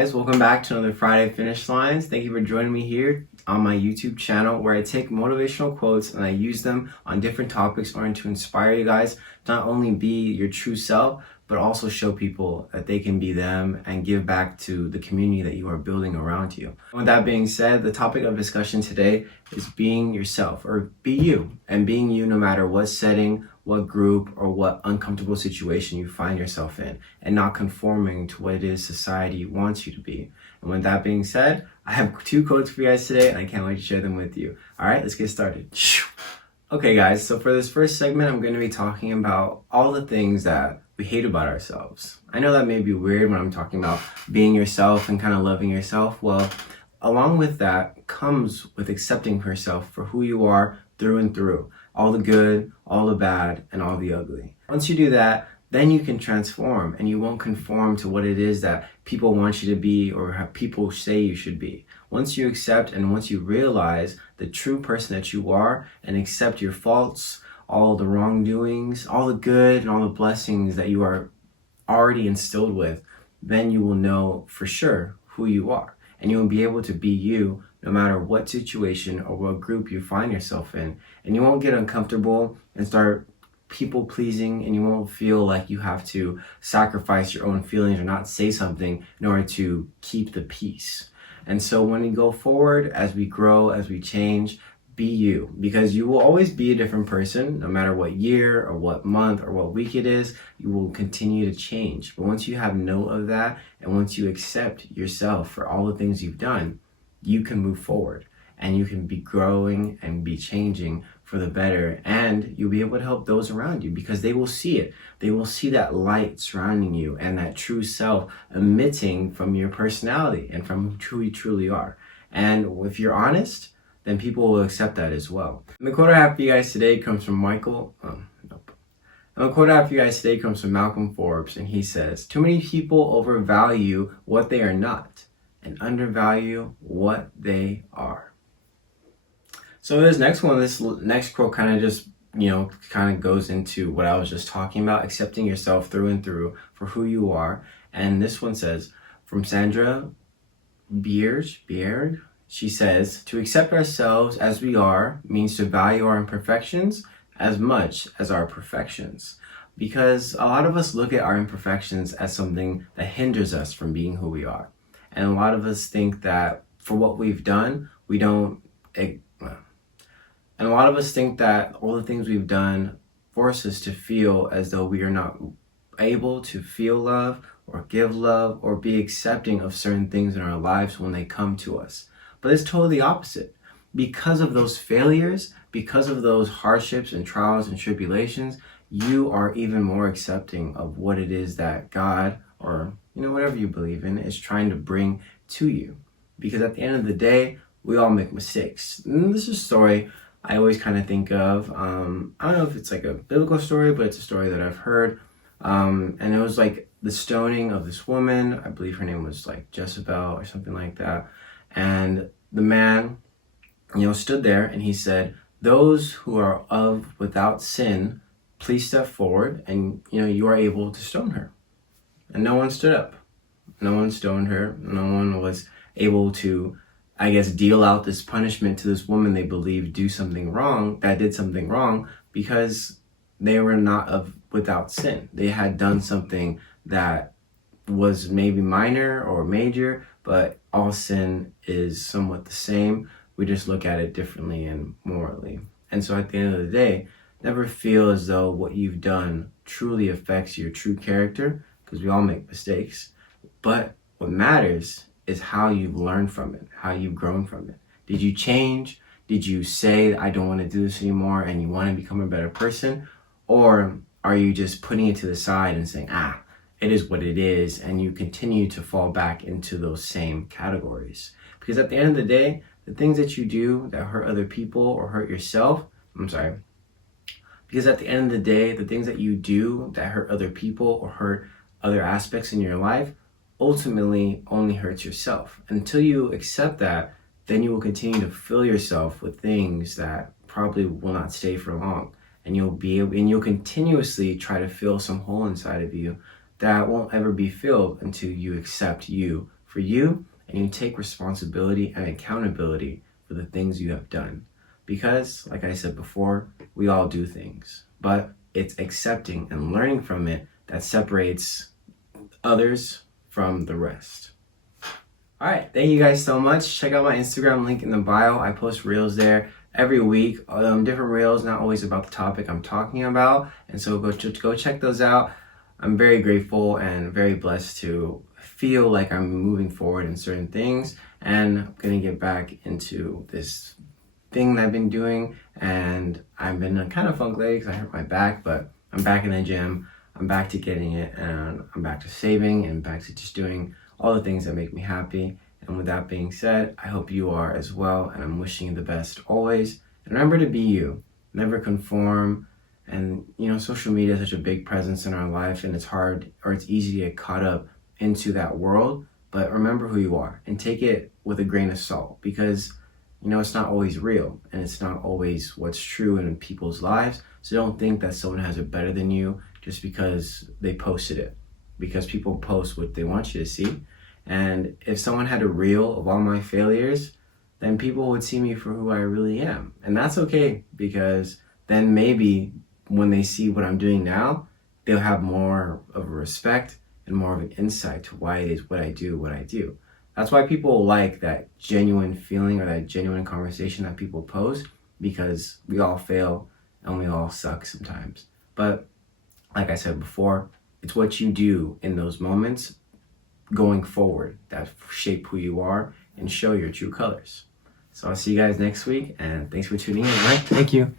guys, welcome back to another Friday Finish Lines. Thank you for joining me here on my YouTube channel where I take motivational quotes and I use them on different topics in order to inspire you guys to not only be your true self, but also show people that they can be them and give back to the community that you are building around you. With that being said, the topic of discussion today is being yourself, or be you, and being you no matter what setting, what group, or what uncomfortable situation you find yourself in, and not conforming to what it is society wants you to be. And with that being said, I have 2 quotes for you guys today, and I can't wait to share them with you. All right, let's get started. Okay guys, so for this first segment, I'm going to be talking about all the things that we hate about ourselves. I know that may be weird when I'm talking about being yourself and kind of loving yourself. Well, along with that comes with accepting yourself for who you are through and through. All the good, all the bad, and all the ugly. Once you do that, then you can transform and you won't conform to what it is that people want you to be or how people say you should be. Once you accept and once you realize the true person that you are and accept your faults, all the wrongdoings, all the good and all the blessings that you are already instilled with, then you will know for sure who you are. And you will be able to be you no matter what situation or what group you find yourself in. And you won't get uncomfortable and start people pleasing, and you won't feel like you have to sacrifice your own feelings or not say something in order to keep the peace. And so when we go forward, as we grow, as we change, be you, because you will always be a different person no matter what year or what month or what week it is. You will continue to change. But once you have note of that and once you accept yourself for all the things you've done, you can move forward and you can be growing and be changing for the better, and you'll be able to help those around you because they will see it. They will see that light surrounding you and that true self emitting from your personality and from who you truly are. And if you're honest, then people will accept that as well. And the quote I have for you guys today comes from Malcolm Forbes, and he says, "Too many people overvalue what they are not and undervalue what they are." So this next quote kind of just, kind of goes into what I was just talking about, accepting yourself through and through for who you are. And this one says, from Sandra Beard, she says, "To accept ourselves as we are means to value our imperfections as much as our perfections." Because a lot of us look at our imperfections as something that hinders us from being who we are. And a lot of us think that for what we've done, and a lot of us think that all the things we've done force us to feel as though we are not able to feel love or give love or be accepting of certain things in our lives when they come to us. But it's totally the opposite. Because of those failures, because of those hardships and trials and tribulations, you are even more accepting of what it is that God, or whatever you believe in, is trying to bring to you. Because at the end of the day, we all make mistakes. And this is a story I always kind of think of. I don't know if it's like a biblical story, but it's a story that I've heard. And it was like the stoning of this woman. I believe her name was like Jezebel or something like that. And the man, stood there and he said, "Those who are without sin, please step forward, and you are able to stone her." And no one stood up. No one stoned her. No one was able to, deal out this punishment to this woman they believed did something wrong, because they were not without sin. They had done something that was maybe minor or major, but all sin is somewhat the same. We just look at it differently and morally. And so at the end of the day, never feel as though what you've done truly affects your true character, because we all make mistakes. But what matters is how you've learned from it, how you've grown from it. Did you change? Did you say, "I don't want to do this anymore," and you want to become a better person? Or are you just putting it to the side and saying, it is what it is, and you continue to fall back into those same categories? Because at the end of the day, the things that you do that hurt other people or hurt yourself, because at the end of the day, the things that you do that hurt other people or hurt other aspects in your life ultimately only hurts yourself. Until you accept that, then you will continue to fill yourself with things that probably will not stay for long. And you'll continuously try to fill some hole inside of you that won't ever be filled until you accept you for you, and you take responsibility and accountability for the things you have done. Because, like I said before, we all do things, but it's accepting and learning from it that separates others from the rest. All right, thank you guys so much. Check out my Instagram link in the bio. I post reels there every week, different reels, not always about the topic I'm talking about. And so go check those out. I'm very grateful and very blessed to feel like I'm moving forward in certain things, and I'm gonna get back into this thing that I've been doing. And I've been kind of funk lately because I hurt my back, but I'm back in the gym. I'm back to getting it, and I'm back to saving and back to just doing all the things that make me happy. And with that being said, I hope you are as well, and I'm wishing you the best always. And remember to be you, never conform. And social media is such a big presence in our life, and it's hard, or it's easy to get caught up into that world. But remember who you are and take it with a grain of salt, because it's not always real, and it's not always what's true in people's lives. So don't think that someone has it better than you just because they posted it, because people post what they want you to see. And if someone had a reel of all my failures, then people would see me for who I really am. And that's okay, because then maybe when they see what I'm doing now, they'll have more of a respect and more of an insight to why it is what I do. That's why people like that genuine feeling or that genuine conversation that people post, because we all fail and we all suck sometimes. But like I said before, it's what you do in those moments going forward that shape who you are and show your true colors. So I'll see you guys next week, and thanks for tuning in. All right? Thank you.